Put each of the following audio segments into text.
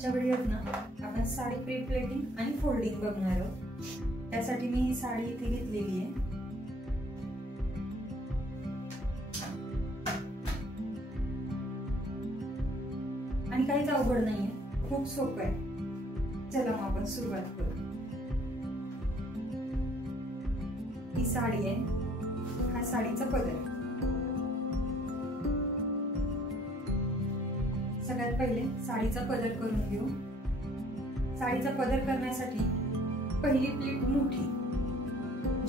आजच्या व्हिडिओत ना आपण साडी प्री प्लेटिंग आणि फोल्डिंग बघणार आहोत। त्यासाठी मी ही साडी इथे घेतलेली आहे आणि काहीच अवघड नाहीये, खूप सोपं आहे। चला मग आपण सुरुवात करू। ही साडी आहे, हा साडीचा पदर। सगळ्यात पहिले साडीचा पदर करून घेऊ। साडीचा पदर करण्यासाठी पहिली प्लीट मोठी,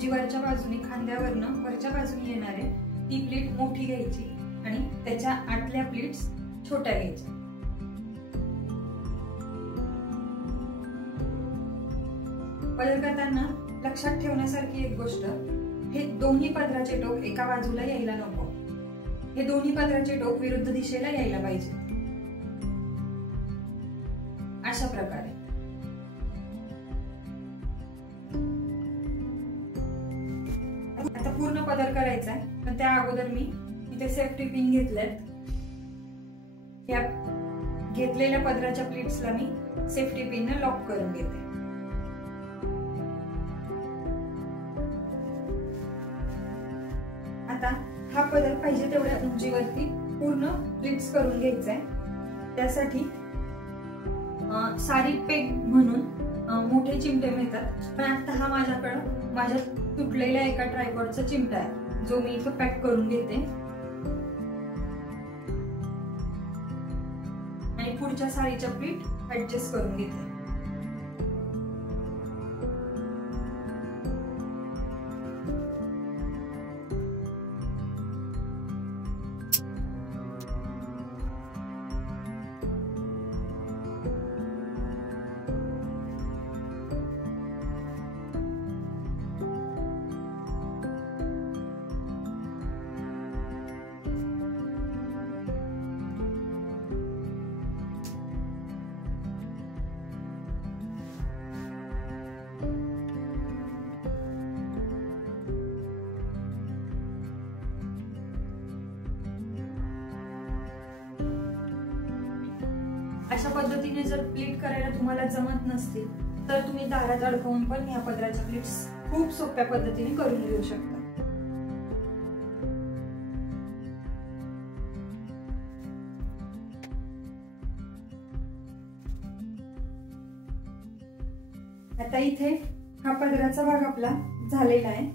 जी वरच्या बाजूने खांद्यावरनं वरच्या बाजूने येणार आहे ती प्लीट मोठी घ्यायची आणि त्याच्या आतल्या प्लीट्स छोट्या घ्यायच्या। पदर करताना लक्षात ठेवण्यासारखी एक गोष्ट, हे दोन्ही पदराचे टोक एका बाजूला यायला नको, हे दोन्ही पदराचे टोक विरुद्ध दिशेला यायला पाहिजे, अशा प्रकारे। आता पूर्ण पदर करायचा आहे, पण त्या अगोदर मी इथे सेफ्टी पिन घेतल्यात। या घेतलेल्या पदराच्या प्लीट्सला मी सेफ्टी पिन ने लॉक करून घेते। आता हा पदर पाहिजे तेवढ्या उंचीवरती पूर्ण प्लीट्स करून घ्यायचा आहे। त्यासाठी साडी पेग म्हणून मोठे चिमटे मिळतात, पण आता हा माझ्या तुटलेल्या एका ट्रायपॉडचा चिमटा आहे, जो मी इथं पॅक करून घेते आणि पुढच्या साडीच्या प्लीट ऍडजस्ट करून घेते। अशा पद्धतीने जर प्लीट करायला तुम्हाला जमत नसतील तर तुम्ही दारात अडकवून पण या पदराच्या प्लीट्स खूप सोप्या पद्धतीने करून घेऊ शकता। आता इथे हा पदराचा भाग आपला झालेला आहे,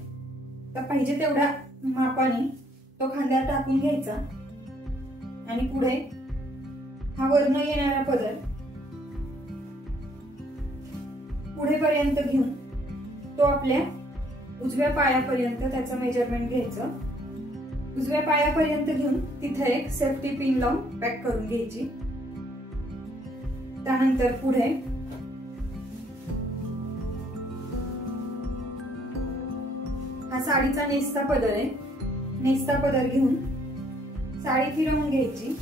तर पाहिजे तेवढ्या मापाने तो खांद्यावर टाकून घ्यायचा आणि पुढे हा वरनं येणारा पदर पुढेपर्यंत घेऊन तो आपल्या उजव्या पायापर्यंत त्याचं मेजरमेंट घ्यायचं। उजव्या पायापर्यंत घेऊन तिथे एक सेफ्टी पिन लावून पॅक करून घ्यायची। त्यानंतर पुढे हा साडीचा नेसता पदर आहे, नेसता पदर घेऊन साडी फिरवून घ्यायची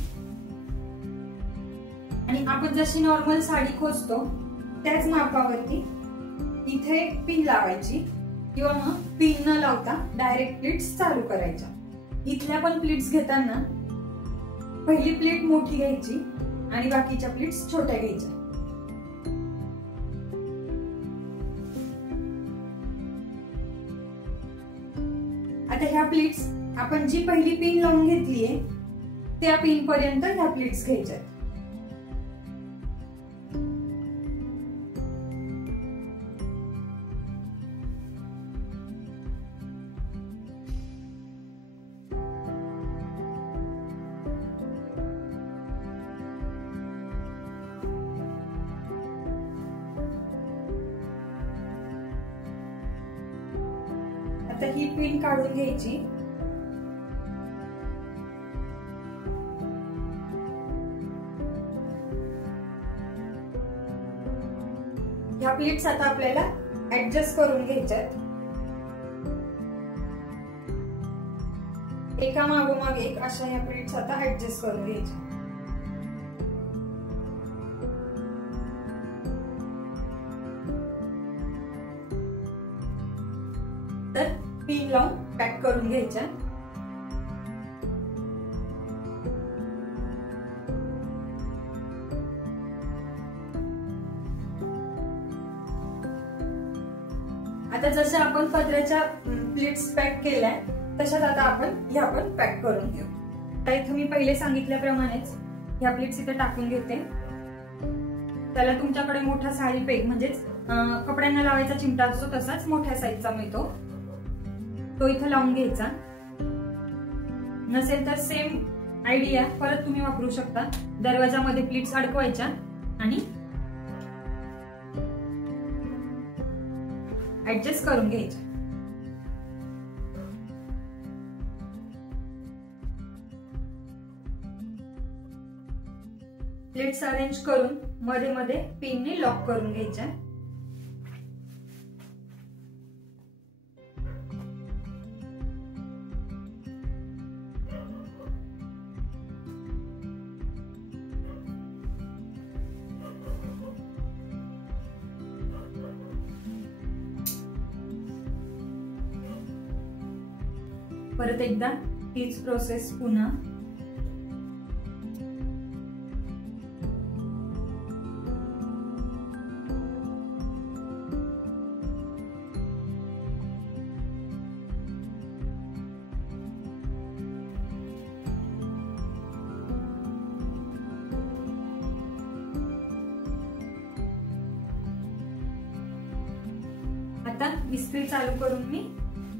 आणि आपण जशी नॉर्मल साडी खोचतो त्याच मापावरती इथे पिन लावायची, किंवा मग पिन न लावता डायरेक्ट प्लीट्स चालू करायच्या। इथल्या पण प्लीट्स घेताना पहिली प्लीट मोठी घ्यायची आणि बाकीच्या प्लीट्स छोट्या घ्यायच्या। आता ह्या प्लीट्स आपण जी पहिली पिन लावून घेतलीये त्या पिन पर्यंत ह्या प्लीट्स घ्यायच्या। आता ही पिन काढून घ्यायची, ह्या प्लीट्स आता आपल्याला ऍडजस्ट करून घ्यायच्यात, एका मागोमाग एक अशा ह्या प्लीट्स आता ऍडजस्ट करून घ्यायच्या। तर पिन लावून पॅक करून घ्यायच्या। आता जसं आपण पत्र्याच्या प्लेट्स पॅक केल्या तशाच आता आपण ह्या पण पॅक करून घेऊ. तर इथं मी पहिले सांगितल्याप्रमाणेच ह्या प्लेट्स इथे टाकून घेते. त्याला तुमच्याकडे मोठा साडी पेग म्हणजेच कपड्यांना लावायचा चिमटा असतो तसाच मोठ्या साईजचा मिळतो, तो इथं लावून घ्यायचा. नसेल तर सेम आयडिया परत तुम्ही वापरू शकता. दरवाजामध्ये प्लेट्स अडकवायच्या आणि ऍडजस्ट करून घ्यायच्या. प्लेट्स अरेंज करून मध्ये मध्ये पिनने लॉक करून घ्यायच्या. परत एकदा हीच प्रोसेस पुन्हा. आता इस्त्री चालू करून मी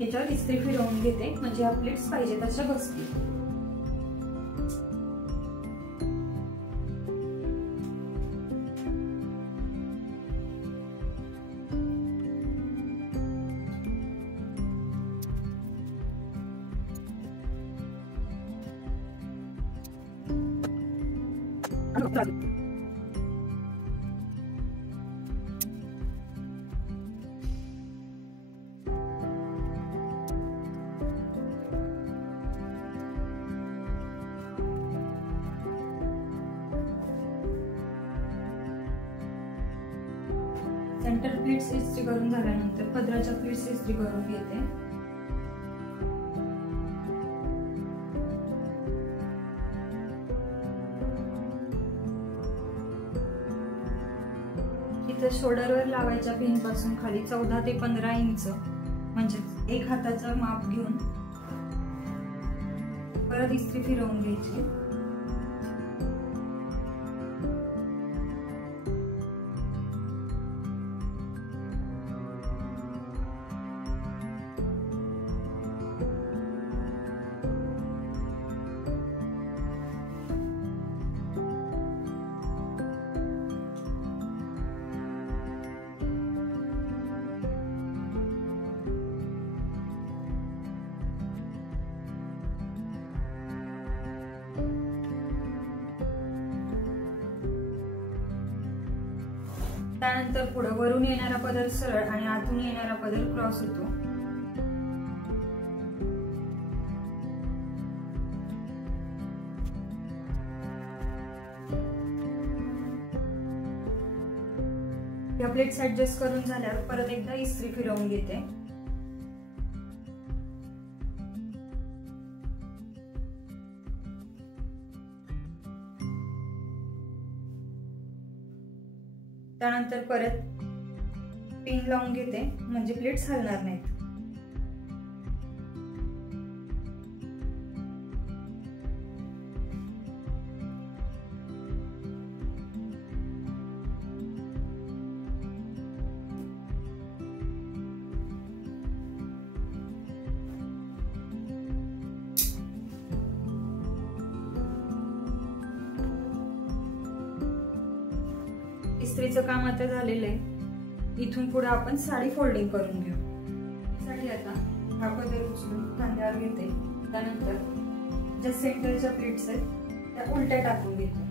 याच्यावर इस्त्री फिरवून घेते म्हणजे ह्या प्लेट्स पाहिजे तशा बसतील. सेंटर प्लेट्स इस्त्री करून झाल्यानंतर पदराच्या प्लेट्स इस्त्री करून घेते. इथे शोल्डरवर लावायच्या पिन पासून खाली 14 ते 15 इंच म्हणजे एक हाताचं माप घेऊन परत इस्त्री फिरवून घ्यायची. त्यानंतर पुढे वरून येणारा पदर सरळ आणि आतून येणारा पदर क्रॉस होतो. या प्लेट्स ऍडजस्ट करून झाल्यावर परत एकदा इस्त्री फिरवून घेते. त्यानंतर परत पिन लावून घेते म्हणजे प्लेट्स हलणार नाहीत. इस्त्रीचं काम आता झालेलं आहे. इथून पुढे आपण साडी फोल्डिंग करून घेऊ. साठी आता हा पदर उचलून खांद्यावर घेते. त्यानंतर ज्या सेंटरच्या प्लेट्स आहेत त्या उलट्या टाकून घेते.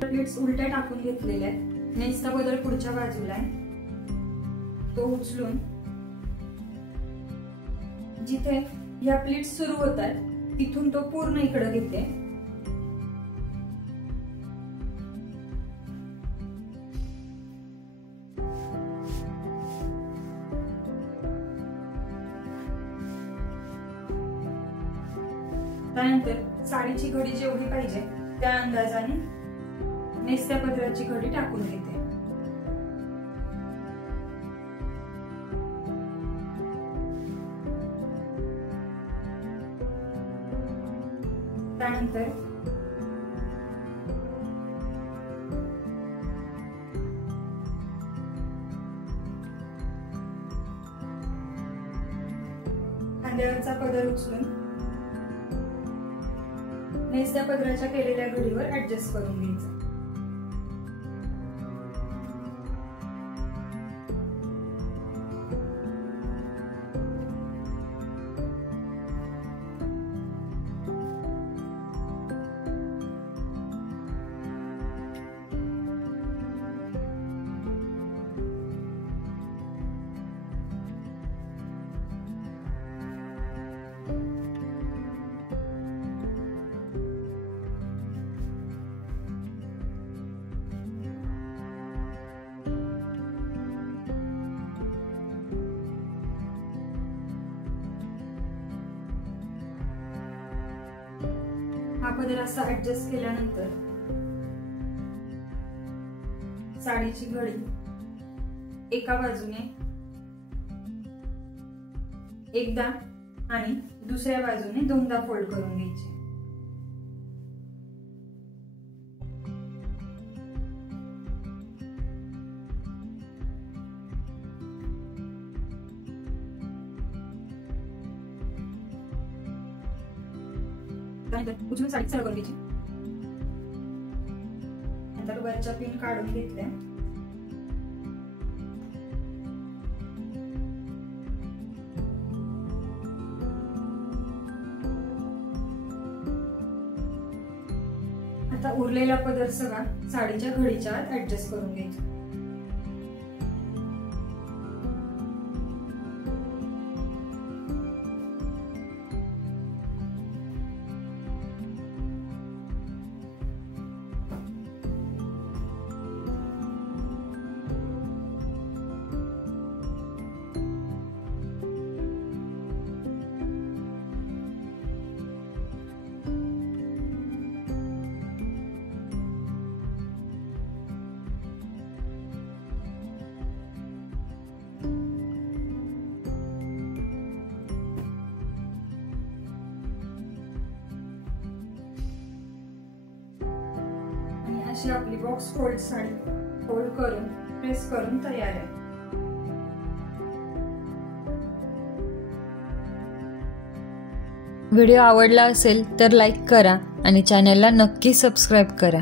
प्लेट्स उलट्या टाकून घेतलेल्या आहेत. नेक्स्टचा बदल पुढच्या बाजूला आहे. तो उचलून जिथे या प्लेट्स सुरू होतात तिथून तो पूर्ण इकडे घेते. त्यानंतर साडीची घडी जेवढी पाहिजे त्या अंदाजाने नेसत्या पदराची घडी टाकून घेते। त्यानंतर खांद्यावरचा पदर उचलून नेसत्या पदराच्या केलेल्या घडीवर ऍडजस्ट करून घ्यायचं। हा पदर असा ऍडजस्ट केल्यानंतर साडीची घडी एका बाजूने एकदा आणि दुसऱ्या बाजूने दोनदा फोल्ड करून घ्यायची। उचलून साडी सरळ करून घ्यायची। नंतर वरच्या पिन काढून घेतल्या। आता उरलेला पदर सगळा साडीच्या घडीच्या आत ऍडजस्ट करून घ्यायचा। अशी आपली बॉक्स फोल्ड साडी फोल्ड करून प्रेस करून तयार आहे। व्हिडिओ आवडला असेल तर लाईक करा आणि चॅनलला नक्की सबस्क्राईब करा।